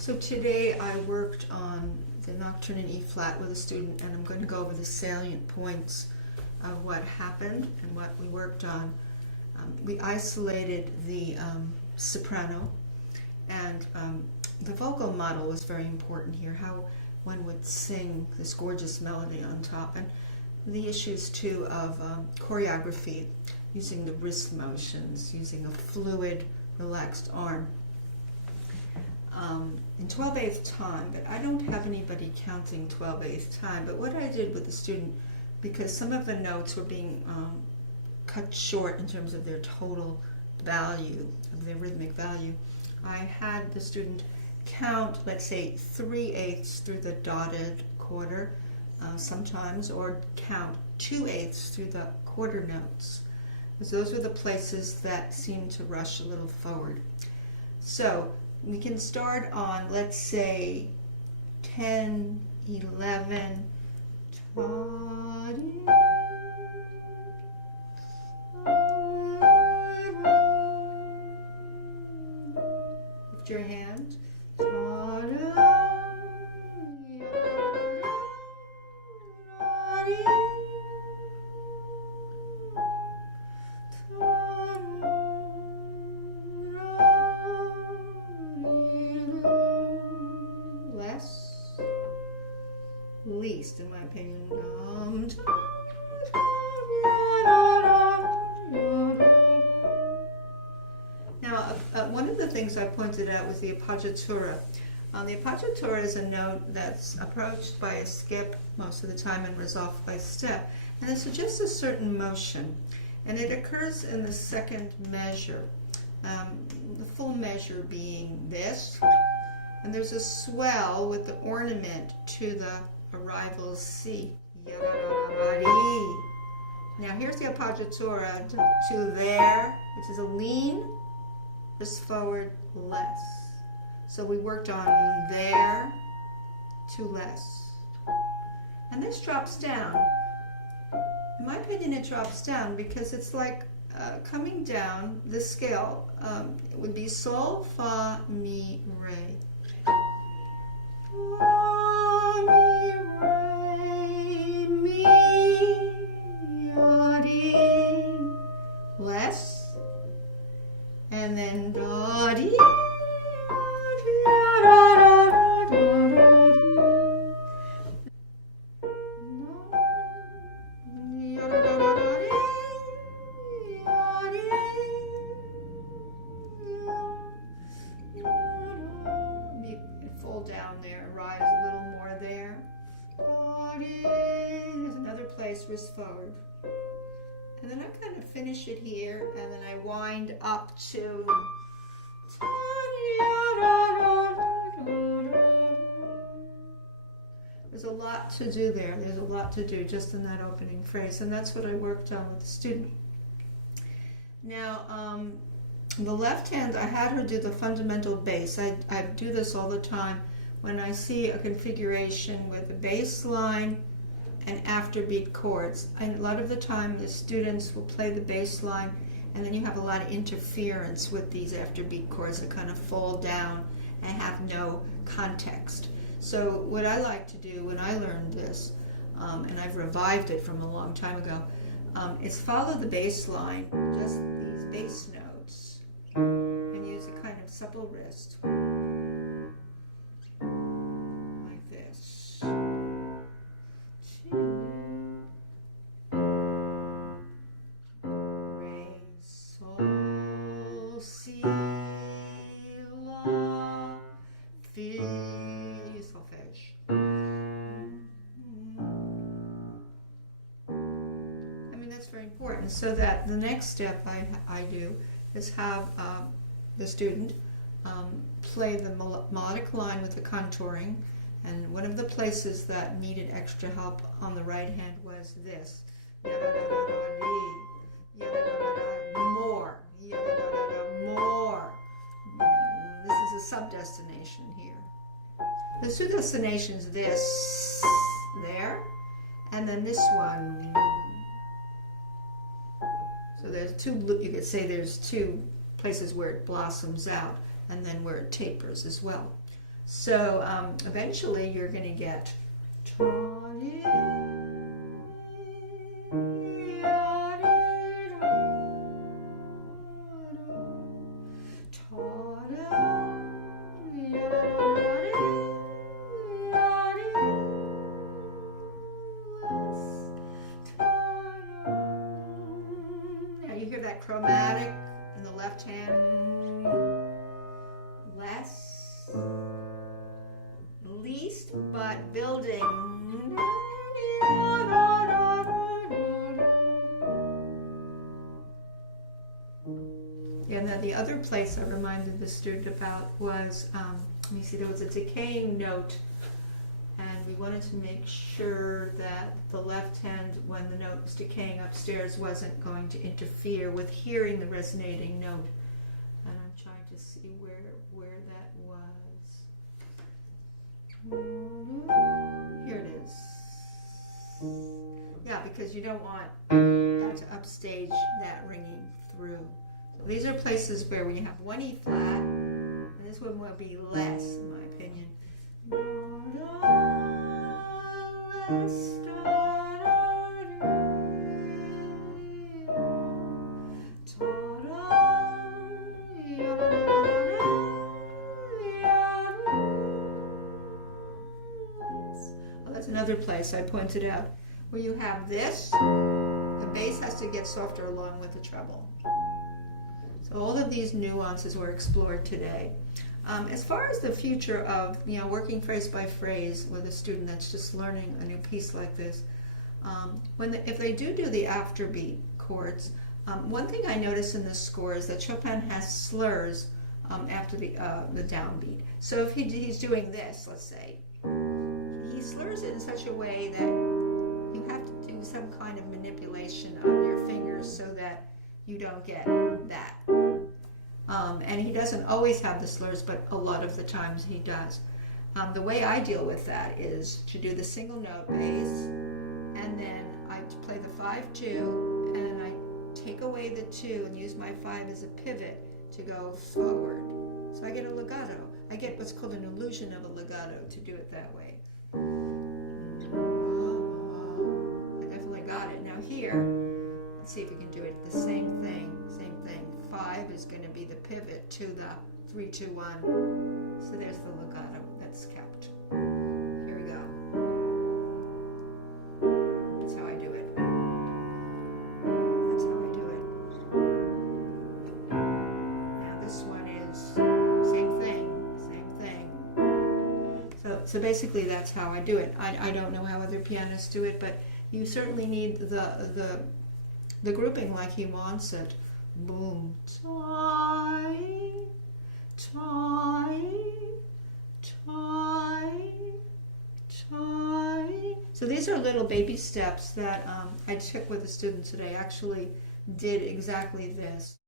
So today I worked on the Nocturne in E flat with a student, and I'm going to go over the salient points of what happened and what we worked on. We isolated the soprano, and the vocal model was very important here, how one would sing this gorgeous melody on top, and the issues too of choreography, using the wrist motions, using a fluid, relaxed arm. In 12/8 time, but I don't have anybody counting 12/8 time, but what I did with the student, because some of the notes were being cut short in terms of their total value, of their rhythmic value, I had the student count, let's say, 3/8 through the dotted quarter sometimes, or count 2/8 through the quarter notes, because those were the places that seemed to rush a little forward. So we can start on, let's say, 10, 11, 20. Lift your hand. Least, in my opinion. Now, one of the things I pointed out was the appoggiatura. The appoggiatura is a note that's approached by a skip most of the time and resolved by step, and it suggests a certain motion, and it occurs in the second measure, the full measure being this, and there's a swell with the ornament to the arrival C. Now here's the appoggiatura to there, which is a lean, wrist forward, less. So we worked on there to less. And this drops down. In my opinion, it drops down because it's like coming down the scale. It would be sol, fa, mi, re. Less, and then da dee. Fall down there, rise a little more there. There's another place, wrist forward. And then I kind of finish it here, and then I wind up to. There's a lot to do there. There's a lot to do just in that opening phrase, and that's what I worked on with the student. Now, the left hand, I had her do the fundamental bass. I do this all the time when I see a configuration with a bass line and afterbeat chords. And a lot of the time the students will play the bass line, and then you have a lot of interference with these afterbeat chords that kind of fall down and have no context. So what I like to do when I learned this, and I've revived it from a long time ago, is follow the bass line, just these bass notes, and use a kind of supple wrist like this. Very important, so that the next step I do is have the student play the melodic line with the contouring, and one of the places that needed extra help on the right hand was this. More. More. This is a sub-destination here. The two destinations, this, there, and then this one. So there's two, you could say there's two places where it blossoms out, and then where it tapers as well. So eventually you're going to get now you hear that chromatic in the left hand, less, least, but building. And then the other place I reminded the student about was, let me see, there was a decaying note, and we wanted to make sure that the left hand, when the note was decaying upstairs, wasn't going to interfere with hearing the resonating note. And I'm trying to see where that was. Here it is. Yeah, because you don't want that to upstage that ringing through. So these are places where when you have one E flat, and this one will be less, in my opinion. That's another place I pointed out where you have this, the bass has to get softer along with the treble. So all of these nuances were explored today. As far as the future of working phrase by phrase with a student that's just learning a new piece like this, if they do the afterbeat chords, one thing I notice in this score is that Chopin has slurs after the downbeat. So if he's doing this, let's say, he slurs it in such a way that you have to do some kind of manipulation of your fingers so that you don't get that. And he doesn't always have the slurs, but a lot of the times he does. The way I deal with that is to do the single note bass, and then I play the 5-2, and then I take away the 2 and use my 5 as a pivot to go forward. So I get a legato. I get what's called an illusion of a legato to do it that way. I definitely got it. Now here, let's see if we can do it the same thing. 5 is going to be the pivot to the 3-2-1. So there's the legato that's kept. Here we go. That's how I do it. That's how I do it. Now this one is same thing. So basically that's how I do it. I don't know how other pianists do it, but you certainly need the grouping like he wants it. Boom, tie, tie, tie, tie. So these are little baby steps that I took with the student today. Actually did exactly this.